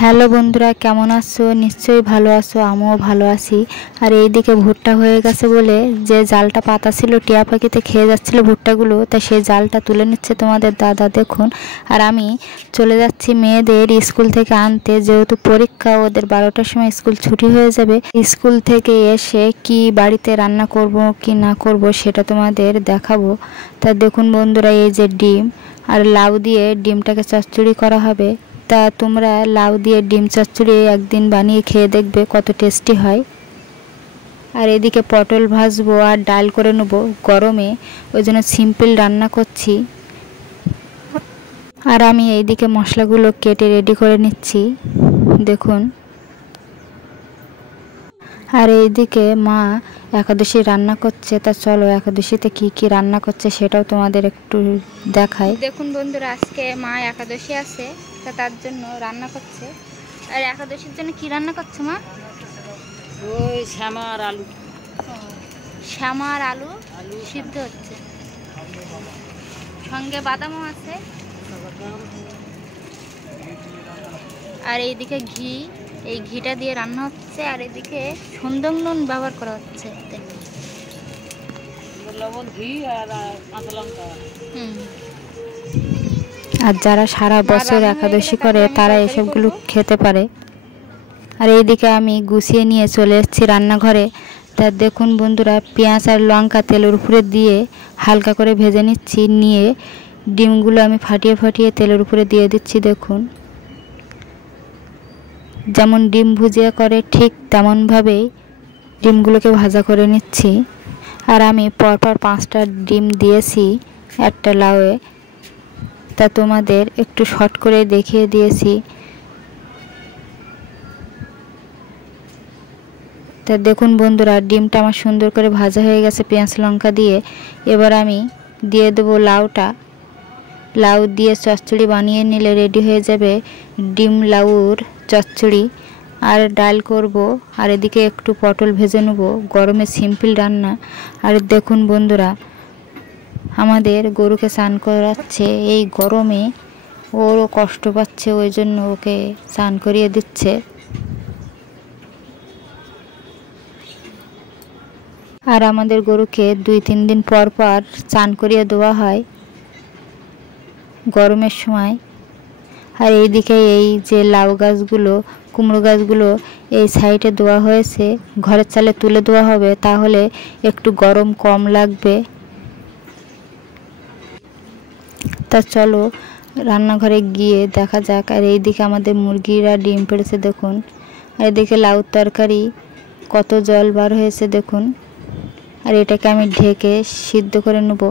Hello বন্ধুরা, কেমন আছো? নিশ্চয়ই ভালো আছো, আমিও ভালো আছি। আর এইদিকে ভুট্টা হয়ে গেছে বলে যে জালটা পাতা ছিল, টিয়া পাখিতে খেয়ে যাচ্ছিল ভুট্টাগুলো, তাই সেই জালটা তুলে নিচ্ছে তোমাদের দাদা, দেখুন। আর আমি চলে যাচ্ছি মেয়েদের স্কুল থেকে আনতে, যেহেতু পরীক্ষা, ওদের 12টার সময় স্কুল ছুটি হয়ে যাবে। স্কুল থেকে এসে কি বাড়িতে রান্না করব কি না করব সেটা তোমাদের দেখাবো। তা দেখুন বন্ধুরা, এই যে ডিম আর লাউ দিয়ে ডিমটাকে চচ্চড়ি করা হবে। তা তোমরা লাউ দিয়ে ডিম চচ্চড়ি একদিন বানিয়ে খেয়ে দেখবে কত টেস্টি হয়। আর এদিকে পটল ভাজবো আর ডাল করে নেবো গরমে, ওই জন্য সিম্পল রান্না করছি। আর আমি এইদিকে মশলাগুলো কেটে রেডি করে নিচ্ছি, দেখুন। আর এইদিকে মা একাদশী রান্না করছে, তা চলো একাদশীতে কি কি রান্না করছে সেটাও তোমাদের একটু দেখাই। দেখুন বন্ধুরা, আজকে মা একাদশী আছে, তা তার জন্য রান্না করছে। আর একাদশীর জন্য কি রান্না করছে মা? ওই শ্যামা আর আলু। শ্যামা আর আলু সিদ্ধ হচ্ছে, সঙ্গে বাদামও আছে। আর এইদিকে ঘি, এই ঘিটা দিয়ে রান্না হচ্ছে। আর এদিকে সন্দক নুন ব্যবহার করা হচ্ছে, লবণ, ঘি আর কাঁচা লঙ্কা। আর যারা সারা বছর একাদশী করে তারা এসবগুলো খেতে পারে। আর এইদিকে আমি গুছিয়ে নিয়ে চলে এসেছি রান্নাঘরে। তা দেখুন বন্ধুরা, পেঁয়াজ আর লঙ্কা তেলের উপরে দিয়ে হালকা করে ভেজে নিচ্ছি, নিয়ে ডিমগুলো আমি ফাটিয়ে ফাটিয়ে তেলের উপরে দিয়ে দিচ্ছি। দেখুন, যেমন ডিম ভুজিয়া করে ঠিক তেমনভাবেই ডিমগুলোকে ভাজা করে নিচ্ছি। আর আমি পরপর 5টা ডিম দিয়েছি একটা লাউয়ে, তা তোমাদের একটু শর্ট করে দেখিয়ে দিয়েছি। তা দেখুন বন্ধুরা, ডিমটা আমার সুন্দর করে ভাজা হয়ে গেছে পেঁয়াজ লঙ্কা দিয়ে। এবার আমি দিয়ে দেবো লাউটা। লাউ দিয়ে চচ্চড়ি বানিয়ে নিলে রেডি হয়ে যাবে ডিম লাউর চচ্চড়ি। আর ডাল করব, আর এদিকে একটু পটল ভেজে নেব, গরমে সিম্পল রান্না। আর দেখুন বন্ধুরা, আমাদের গরুকে স্নান করাচ্ছে এই গরমে, ওরও কষ্ট পাচ্ছে, ওই জন্য ওকে স্নান করিয়ে দিচ্ছে। আর আমাদের গরুকে 2-3 দিন পর পর স্নান করিয়ে দেওয়া হয় গরমের সময়। আর এইদিকে এই যে লাউ গাছগুলো, কুমড়ো গাছগুলো এই সাইডে দেওয়া হয়েছে, ঘরের চালে তুলে দেওয়া হবে, তাহলে একটু গরম কম লাগবে। তা চলো রান্নাঘরে গিয়ে দেখা যাক। আর এইদিকে আমাদের মুরগিরা ডিম পেড়েছে, দেখুন। আর এদিকে লাউ তরকারি কত জল বার হয়েছে দেখুন। আর এটাকে আমি ঢেকে সিদ্ধ করে নেব,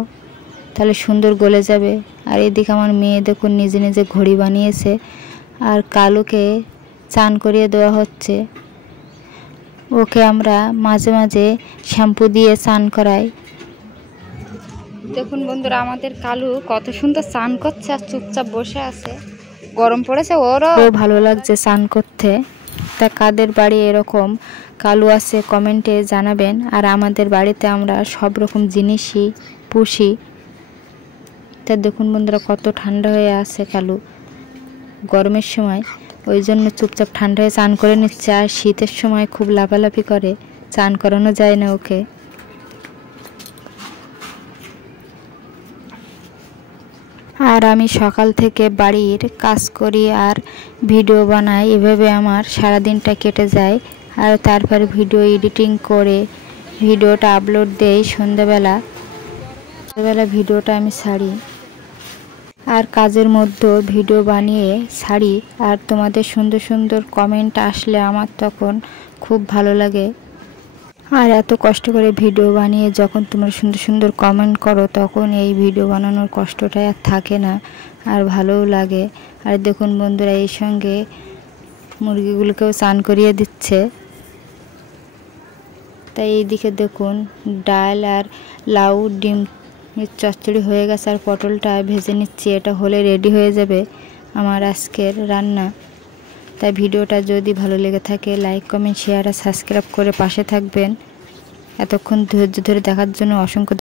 তাহলে সুন্দর গলে যাবে। আর এদিকে আমার মেয়ে দেখুন নিজে নিজে ঘড়ি বানিয়েছে। আর কালুকে চান করিয়ে দেওয়া হচ্ছে, ওকে আমরা মাঝে মাঝে শ্যাম্পু দিয়ে চান করাই। দেখুন বন্ধুরা, আমাদের কালু কত সুন্দর চান করছে আর চুপচাপ বসে আছে। গরম পড়েছে, ওরও ভালো লাগছে চান করতে। তা কাদের বাড়ি এরকম কালু আছে কমেন্টে জানাবেন। আর আমাদের বাড়িতে আমরা সব রকম জিনিসই পুষি। তা দেখুন বন্ধুরা, কত ঠান্ডা হয়ে আছে কালু গরমের সময়, ওই জন্য চুপচাপ ঠান্ডা হয়ে চান করে নিচ্ছে। আর শীতের সময় খুব লাফালাফি করে, চান করানো যায় না ওকে। আর আমি সকাল থেকে বাড়ির কাজ করি আর ভিডিও বানাই, এভাবে আমার সারাদিনটা কেটে যায়। আর তারপরে ভিডিও এডিটিং করে ভিডিওটা আপলোড দেই সন্ধ্যাবেলা ভিডিওটা আমি ছাড়ি। আর কাজের মধ্যে ভিডিও বানিয়ে ছাড়ি, আর তোমাদের সুন্দর সুন্দর কমেন্ট আসলে আমার তখন খুব ভালো লাগে। আর এত কষ্ট করে ভিডিও বানিয়ে যখন তোমরা সুন্দর সুন্দর কমেন্ট করো, তখন এই ভিডিও বানানোর কষ্টটা আর থাকে না, আর ভালোও লাগে। আর দেখুন বন্ধুরা, এই সঙ্গে মুরগিগুলোকেও স্নান করিয়ে দিচ্ছে। তাই এইদিকে দেখুন ডাল আর লাউ ডিম চচ্চড়ি হয়ে গেছে, আর পটলটা ভেজে নিচ্ছি। এটা হলে রেডি হয়ে যাবে আমার আজকের রান্না। তাই ভিডিওটা যদি ভালো লেগে থাকে লাইক কমেন্ট শেয়ার আর সাবস্ক্রাইব করে পাশে থাকবেন। এতক্ষণ ধৈর্য ধরে দেখার জন্য অসংখ্য